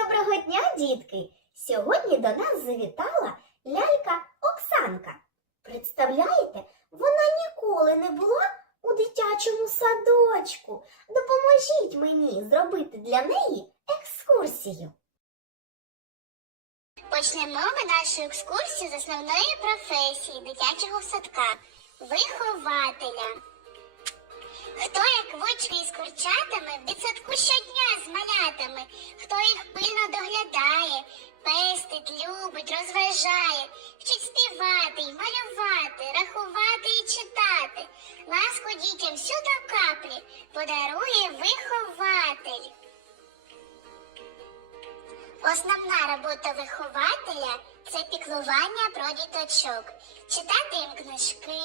Доброго дня, дітки! Сьогодні до нас завітала лялька Оксанка. Представляєте, вона ніколи не була у дитячому садочку. Допоможіть мені зробити для неї екскурсію. Почнемо ми нашу екскурсію з основної професії дитячого садка вихователя. Хто як вочки із курчатами в дитсадку щодня з малятами, хто їх пестить, любить, розважає, вчить співати й малювати, рахувати і читати. Ласку дітям всю до каплі подарує вихователь. Основна робота вихователя це піклування про діточок, читати їм книжки,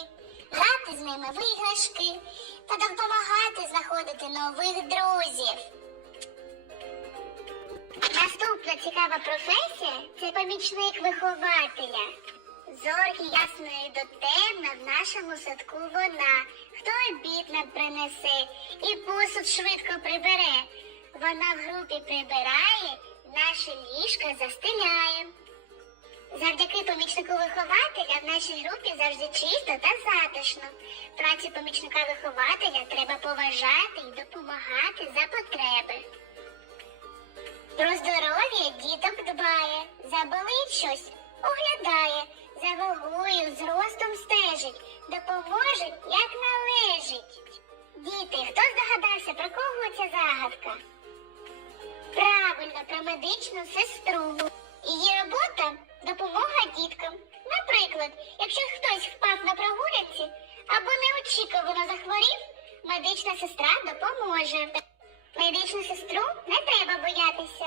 грати з ними в іграшки та допомагати знаходити нових друзів. Наступна цікава професія це помічник вихователя. Зорки ясної до темна в нашому садку вона. Хто обід нам принесе і посуд швидко прибере. Вона в групі прибирає, наше ліжко застеляє. Завдяки помічнику вихователя в нашій групі завжди чисто та затишно. Працю помічника вихователя треба поважати і допомагати за потреби. Про здоров'я діток дбає, заболить щось, оглядає, за вагою, зростом стежить, допоможе, як належить. Діти, хто здогадався, про кого ця загадка? Правильно, про медичну сестру. Її робота допомога діткам. Наприклад, якщо хтось впав на прогулянці або неочікувано захворів, медична сестра допоможе. Медичну сестру не треба боятися.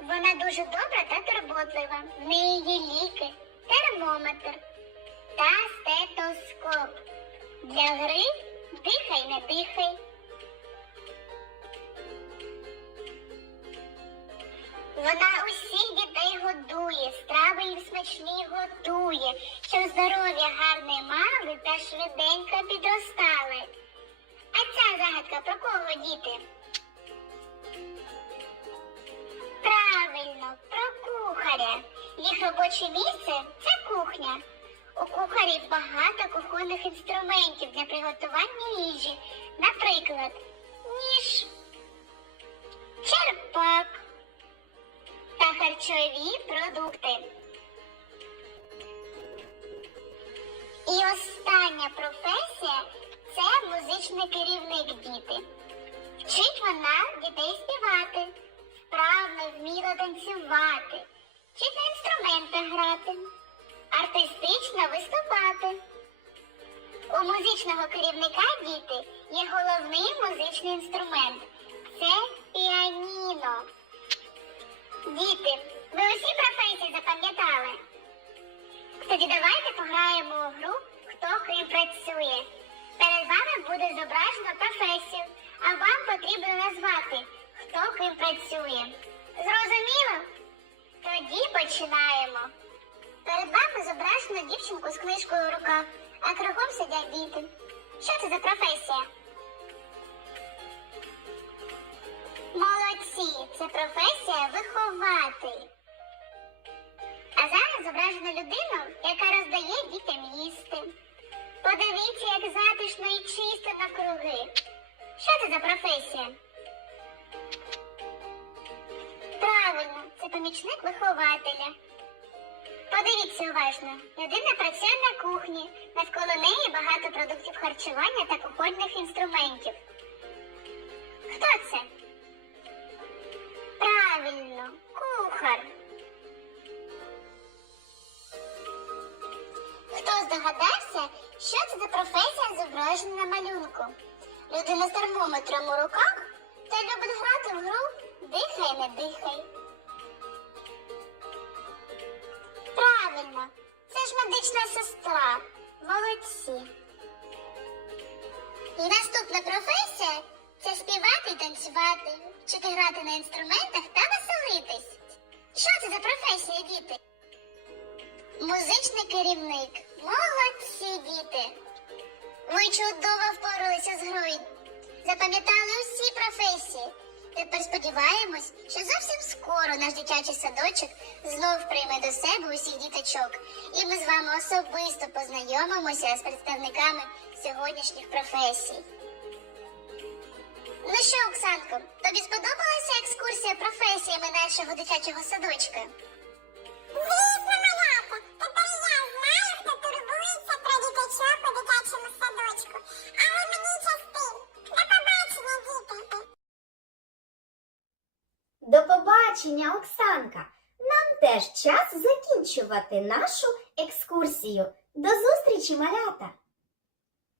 Вона дуже добра та турботлива. В неї є ліки, термометр та стетоскоп. Для гри дихай, не дихай. Вона усіх дітей годує, страви їм смачні готує, щоб здоров'я гарне мали та швиденько підростали. А ця загадка про кого діти? Про кухаря. Їх робоче місце це кухня. У кухарів багато кухонних інструментів для приготування їжі. Наприклад, ніж, черпак та харчові продукти. І остання професія це музичний керівник діти. Вчить вона дітей співати, вправно вміло танцювати, вчить на інструментах грати, артистично виступати. У музичного керівника діти є головний музичний інструмент це піаніно. Діти, ви усі професії запам'ятали? Тоді давайте пограємо у гру Хто ким працює. Перед вами буде зображено професію, а вам потрібно назвати, ким працює. Зрозуміло? Тоді починаємо. Перед вами зображено дівчинку з книжкою в руках, а кругом сидять діти. Що це за професія? Молодці, це професія вихователь. А зараз зображено людину, яка роздає дітям їсти. Подивіться, як затишно і чисто навкруги. Що це за професія? Правильно, це помічник вихователя. Подивіться уважно. Людина працює на кухні. Навколо неї багато продуктів харчування та кухонних інструментів. Хто це? Правильно, кухар. Хто здогадався, що це за професія зображена на малюнку? Людина з термометром у руках та любить грати в гру Дихай, не дихай. Правильно, це ж медична сестра. Молодці. І наступна професія це співати і танцювати, вчити грати на інструментах та веселитись. Що це за професія, діти? Музичний керівник. Молодці, діти. Ви чудово впоралися з грою. Запам'ятали усі професії. Тепер сподіваємось, що зовсім скоро наш дитячий садочок знов прийме до себе усіх діточок, і ми з вами особисто познайомимося з представниками сьогоднішніх професій. Ну що, Оксанко, тобі сподобалася екскурсія професіями нашого дитячого садочка? До побачення, Оксанка! Нам теж час закінчувати нашу екскурсію. До зустрічі, малята!